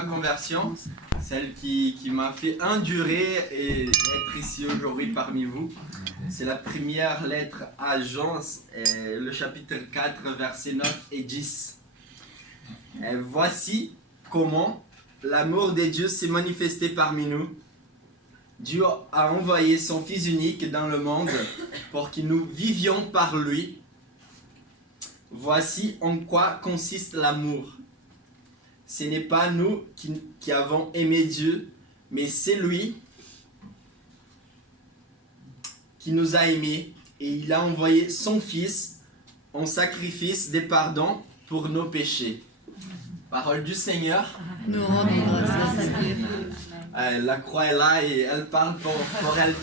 ma conversion, celle qui m'a fait endurer et être ici aujourd'hui parmi vous. C'est la première lettre à Jean, le chapitre 4, versets 9 et 10. Voici comment l'amour de Dieu s'est manifesté parmi nous. Dieu a envoyé son Fils unique dans le monde pour que nous vivions par lui. Voici en quoi consiste l'amour. Ce n'est pas nous qui avons aimé Dieu, mais c'est lui qui nous a aimés et il a envoyé son Fils en sacrifice des pardons pour nos péchés. Parole du Seigneur. Nous rendons grâce à Dieu. La croix est là et elle parle pour elle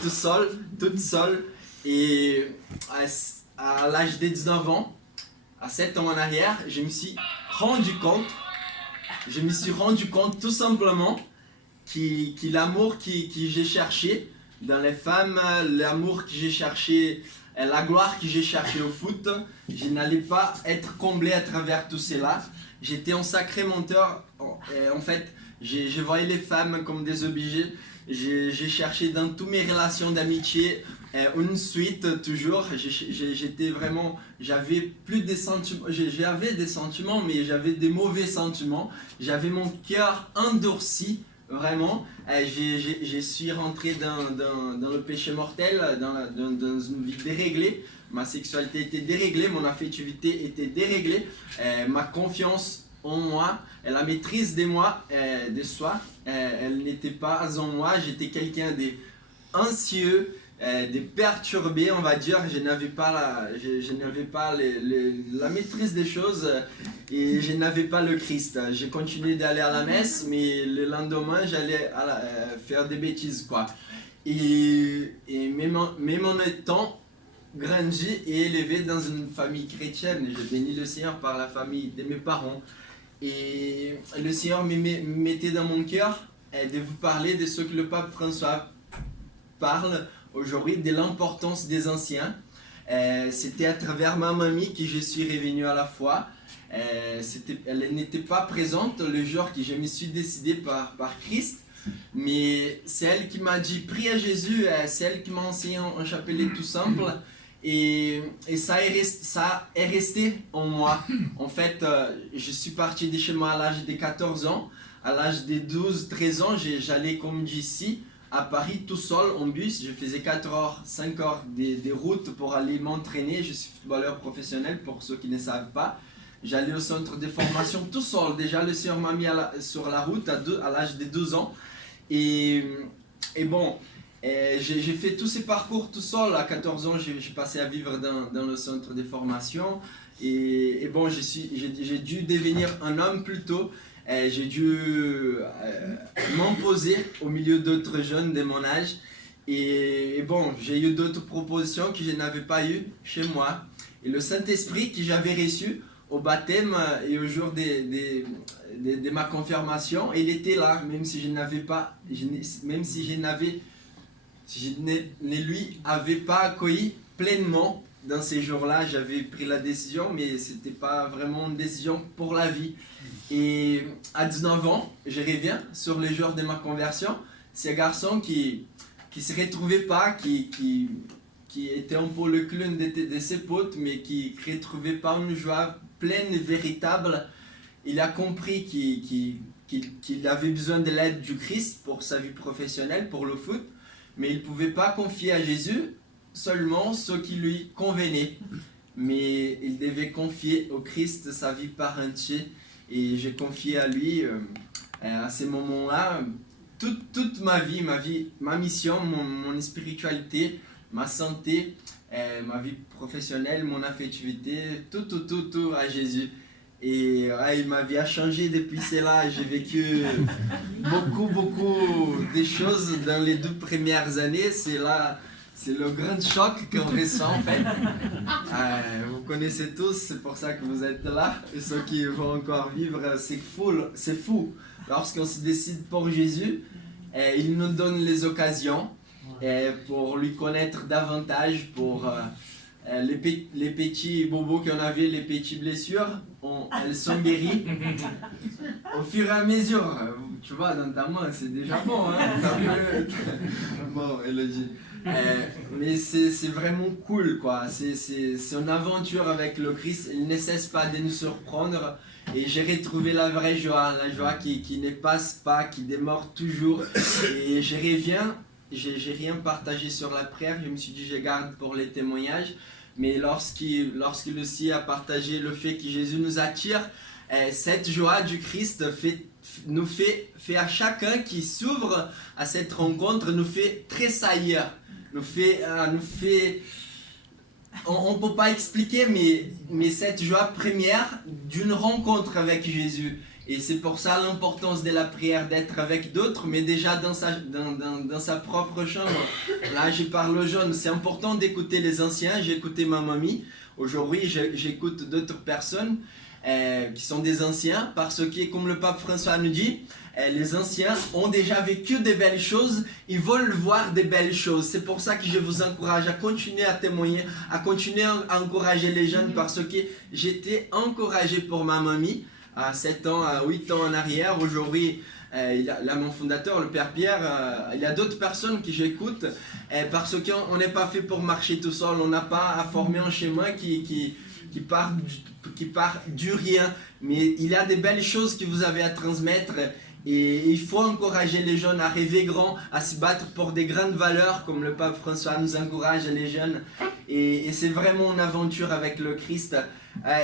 toute seule. Et à l'âge de 19 ans, à 7 ans en arrière, je me suis rendu compte tout simplement que l'amour que j'ai cherché dans les femmes, l'amour que j'ai cherché, la gloire que j'ai cherché au foot, je n'allais pas être comblé à travers tout cela. J'étais un sacré menteur. En fait, je voyais les femmes comme des objets. J'ai cherché dans toutes mes relations d'amitié une suite toujours. J'étais vraiment, j'avais plus des sentiments. J'avais des sentiments, mais j'avais des mauvais sentiments. J'avais mon cœur endurci, vraiment. Je suis rentré dans le péché mortel, dans une vie déréglée. Ma sexualité était déréglée, mon affectivité était déréglée, ma confiance en moi, la maîtrise de moi, de soi, elle n'était pas en moi. J'étais quelqu'un d'anxieux, de perturbé, on va dire. Je n'avais pas la maîtrise des choses et je n'avais pas le Christ. J'ai continué d'aller à la messe, mais le lendemain, j'allais faire des bêtises, quoi. Et même en étant grandi et élevé dans une famille chrétienne, je bénis le Seigneur par la famille de mes parents. Et le Seigneur me mettait dans mon cœur de vous parler de ce que le pape François parle aujourd'hui, de l'importance des anciens. C'était à travers ma mamie que je suis revenu à la foi. Elle n'était pas présente le jour que je me suis décidé par Christ, mais c'est elle qui m'a dit prie à Jésus, c'est elle qui m'a enseigné un chapelet tout simple. Et ça est resté en moi. En fait, je suis parti de chez moi à l'âge de 14 ans. À l'âge de 12-13 ans, j'allais comme d'ici à Paris tout seul en bus. Je faisais 4 heures, 5 heures de route pour aller m'entraîner. Je suis footballeur professionnel pour ceux qui ne savent pas. J'allais au centre de formation tout seul. Déjà, le Seigneur m'a mis sur la route à l'âge de 12 ans. Et bon... j'ai fait tous ces parcours tout seul. À 14 ans, j'ai passé à vivre dans le centre de formation. Et bon, j'ai dû devenir un homme plutôt. J'ai dû m'imposer au milieu d'autres jeunes de mon âge. Et bon, j'ai eu d'autres propositions que je n'avais pas eues chez moi. Et le Saint-Esprit que j'avais reçu au baptême et au jour de ma confirmation, il était là, même si je ne lui avais pas accueilli pleinement dans ces jours-là. J'avais pris la décision, mais ce n'était pas vraiment une décision pour la vie. Et à 19 ans, je reviens sur le jour de ma conversion. C'est un garçon qui ne se retrouvait pas, qui était un peu le clown de ses potes, mais qui ne retrouvait pas une joie pleine et véritable. Il a compris qu'il avait besoin de l'aide du Christ pour sa vie professionnelle, pour le foot. Mais il ne pouvait pas confier à Jésus seulement ce qui lui convenait. Mais il devait confier au Christ sa vie par entier. Et j'ai confié à lui, à ces moments-là, toute ma vie, ma mission, mon spiritualité, ma santé, ma vie professionnelle, mon affectivité, tout à Jésus. Et ma vie a changé depuis cela. J'ai vécu beaucoup de choses dans les 2 premières années. C'est le grand choc qu'on ressent en fait. Vous connaissez tous, c'est pour ça que vous êtes là. Et ceux qui vont encore vivre, c'est fou. Lorsqu'on se décide pour Jésus, il nous donne les occasions pour lui connaître davantage, pour... les petits bobos qu'on avait, les petites blessures, elles sont guéries au fur et à mesure. tu vois, dans ta main, c'est déjà bon, hein. Bon, Elodie. Mais c'est vraiment cool, quoi. C'est une aventure avec le Christ. Il ne cesse pas de nous surprendre. Et j'ai retrouvé la vraie joie, la joie qui ne passe pas, qui démarre toujours. Et j'ai rien partagé sur la prière. Je me suis dit, je garde pour les témoignages. Mais lorsqu'il aussi a partagé le fait que Jésus nous attire, cette joie du Christ fait à chacun qui s'ouvre à cette rencontre, nous fait tressaillir. On ne peut pas expliquer, mais cette joie première d'une rencontre avec Jésus. Et c'est pour ça l'importance de la prière, d'être avec d'autres, mais déjà dans sa propre chambre. Là, je parle aux jeunes, c'est important d'écouter les anciens. J'ai écouté ma mamie. Aujourd'hui, j'écoute d'autres personnes qui sont des anciens, parce que, comme le pape François nous dit, les anciens ont déjà vécu de belles choses, ils veulent voir de belles choses. C'est pour ça que je vous encourage à continuer à témoigner, à continuer à encourager les jeunes, parce que j'étais encouragé pour ma mamie à 7 ans, à 8 ans en arrière. Aujourd'hui, là, mon fondateur, le Père Pierre, il y a d'autres personnes que j'écoute, parce qu'on n'est pas fait pour marcher tout seul, on n'a pas à former un schéma qui part du rien, mais il y a des belles choses que vous avez à transmettre. Et il faut encourager les jeunes à rêver grand, à se battre pour des grandes valeurs, comme le pape François nous encourage les jeunes. Et c'est vraiment une aventure avec le Christ.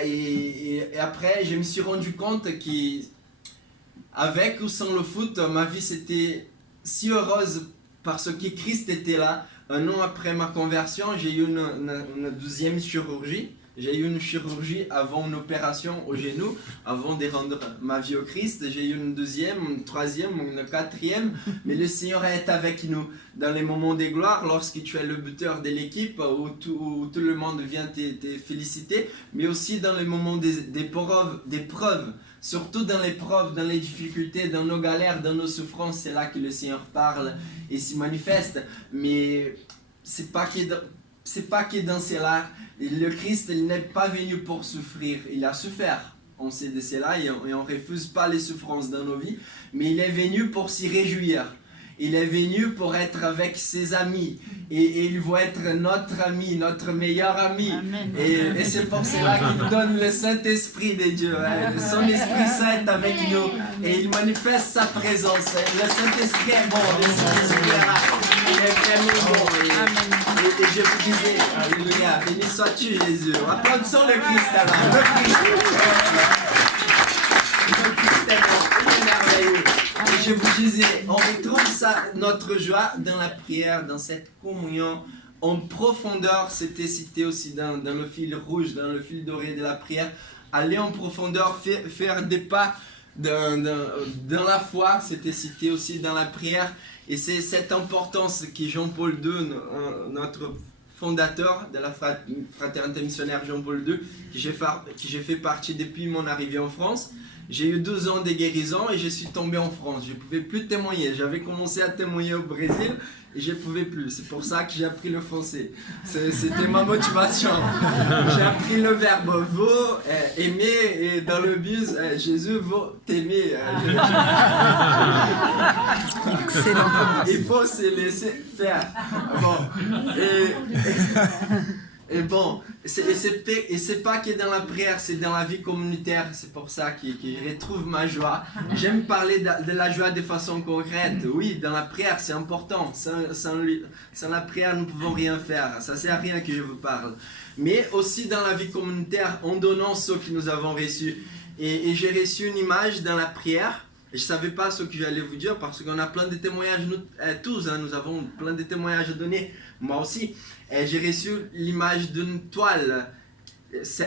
Et après, je me suis rendu compte qu'avec ou sans le foot, ma vie c'était si heureuse parce que Christ était là. Un an après ma conversion, j'ai eu une 12e chirurgie. J'ai eu une chirurgie avant une opération au genou, avant de rendre ma vie au Christ. J'ai eu une 2e, une 3e, une 4e. Mais le Seigneur est avec nous dans les moments de gloire, lorsque tu es le buteur de l'équipe, où tout le monde vient te féliciter. Mais aussi dans les moments d'épreuve. Surtout dans l'épreuve, dans les difficultés, dans nos galères, dans nos souffrances. C'est là que le Seigneur parle et s'y manifeste. Mais c'est pas que dans cela. Le Christ, il n'est pas venu pour souffrir, il a souffert. On sait de cela et on ne refuse pas les souffrances dans nos vies, mais il est venu pour s'y réjouir. Il est venu pour être avec ses amis et il veut être notre ami, notre meilleur ami. Et c'est pour cela qu'il donne le Saint-Esprit de Dieu. Son Esprit Saint est avec nous et il manifeste sa présence. Le Saint-Esprit est bon, le Saint-Esprit est là. Il est vraiment bon. Et je vous disais, alléluia, béni sois-tu Jésus. Applaudissons le Christ alors. Le Christ est bon, il est merveilleux. Et je vous disais, on retrouve ça, notre joie dans la prière, dans cette communion en profondeur. C'était cité aussi dans le fil rouge, dans le fil doré de la prière. Aller en profondeur, faire des pas dans la foi, c'était cité aussi dans la prière. Et c'est cette importance que Jean-Paul II, notre fondateur de la fraternité missionnaire Jean-Paul II, que j'ai fait partie depuis mon arrivée en France. J'ai eu 2 ans de guérison et je suis tombé en France. Je ne pouvais plus témoigner. J'avais commencé à témoigner au Brésil et je ne pouvais plus. C'est pour ça que j'ai appris le français. C'était ma motivation. J'ai appris le verbe vaut, aimer, et dans le bus, Jésus vaut t'aimer. Il faut se laisser faire. Bon. Et bon, c'est pas que dans la prière, c'est dans la vie communautaire. C'est pour ça que je retrouve ma joie. J'aime parler de la joie de façon concrète. Oui, dans la prière, c'est important. Sans la prière, nous ne pouvons rien faire. Ça sert à rien que je vous parle. Mais aussi dans la vie communautaire, en donnant ce que nous avons reçu. Et j'ai reçu une image dans la prière. Je ne savais pas ce que j'allais vous dire parce qu'on a plein de témoignages, nous tous, nous avons plein de témoignages à donner. Moi aussi. J'ai reçu l'image d'une toile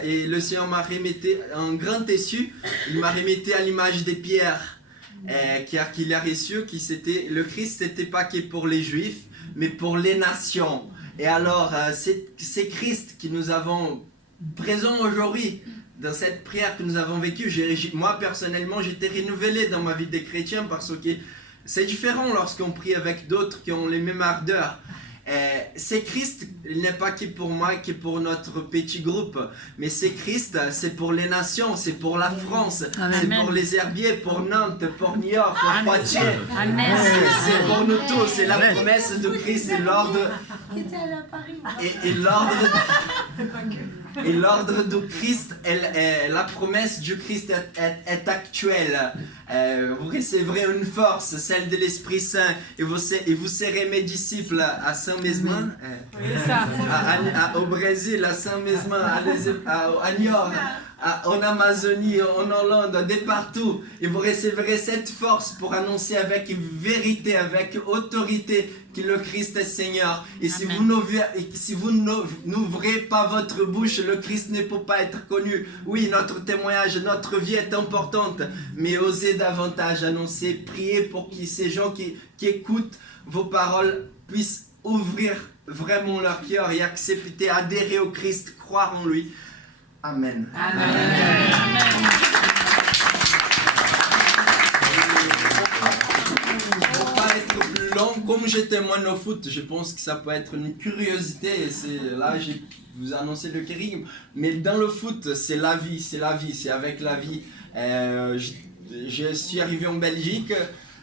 et le Seigneur m'a remis un grand tissu. Il m'a remis à l'image des pierres qu'il a reçu. Le Christ, n'était pas que pour les Juifs, mais pour les nations. Et alors, c'est Christ que nous avons présent aujourd'hui. Dans cette prière que nous avons vécue, moi personnellement, j'étais renouvelé dans ma vie de chrétien parce que c'est différent lorsqu'on prie avec d'autres qui ont les mêmes ardeurs. C'est Christ, il n'est pas que pour moi, que pour notre petit groupe, mais c'est Christ, c'est pour les nations, c'est pour la France, c'est pour les Herbiers, pour Nantes, pour New York, pour Poitiers. C'est pour nous tous, c'est la promesse de Christ et l'ordre. Et l'ordre de Christ, la promesse du Christ est actuelle. Vous recevrez une force, celle de l'Esprit Saint, et vous serez mes disciples à Saint-Mesmin, au Brésil, à Saint-Mesmin, à New York, en Amazonie, en Hollande, de partout. Et vous recevrez cette force pour annoncer avec vérité, avec autorité que le Christ est Seigneur. Et si vous n'ouvrez pas votre bouche, le Christ ne peut pas être connu. Oui, notre témoignage, notre vie est importante, mais osez davantage annoncer, prier pour que ces gens qui écoutent vos paroles puissent ouvrir vraiment leur cœur et accepter, adhérer au Christ, croire en lui. Amen. Amen. Pour pas être plus long, comme je témoigne au foot, je pense que ça peut être une curiosité. Et là, je vous annoncer le kérigme. Mais dans le foot, c'est la vie, c'est avec la vie. Je suis arrivé en Belgique.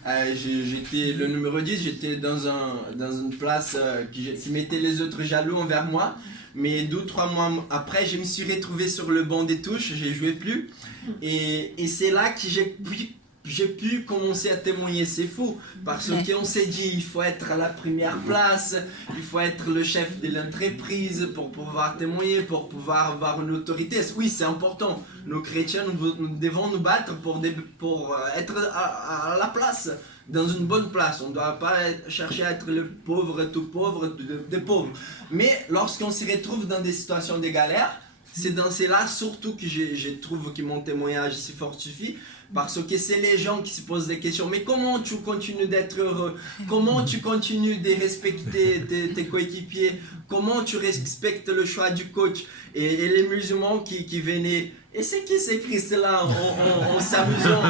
J'étais le numéro 10, j'étais dans une place qui mettait les autres jaloux envers moi. Mais 2 ou 3 mois après, je me suis retrouvé sur le banc des touches, je jouais plus. Et c'est là que j'ai pu commencer à témoigner. C'est fou, parce qu'on s'est dit, il faut être à la première place, il faut être le chef de l'entreprise pour pouvoir témoigner, pour pouvoir avoir une autorité. Oui, c'est important. Nous chrétiens, nous devons nous battre pour être à la place, dans une bonne place. On ne doit pas chercher à être le pauvre, tout pauvre, des pauvres. Mais lorsqu'on se retrouve dans des situations de galère, c'est dans cela surtout que je trouve que mon témoignage se fortifie, parce que c'est les gens qui se posent des questions. Mais comment tu continues d'être heureux? Comment tu continues de respecter tes coéquipiers? Comment tu respectes le choix du coach? Et les musulmans qui venaient, et c'est qui ces Christ-là en s'amusant,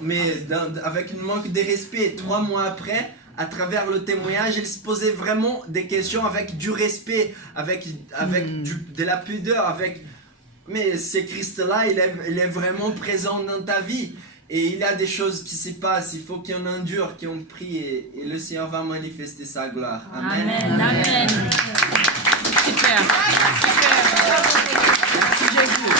mais avec un manque de respect. 3 mois après, à travers le témoignage, ils se posaient vraiment des questions avec du respect, avec de la pudeur, mais ce Christ-là, il est vraiment présent dans ta vie. Et il y a des choses qui se passent, il faut qu'on endure, qu'on prie, et le Seigneur va manifester sa gloire. Amen. Amen. Super. Merci Jésus.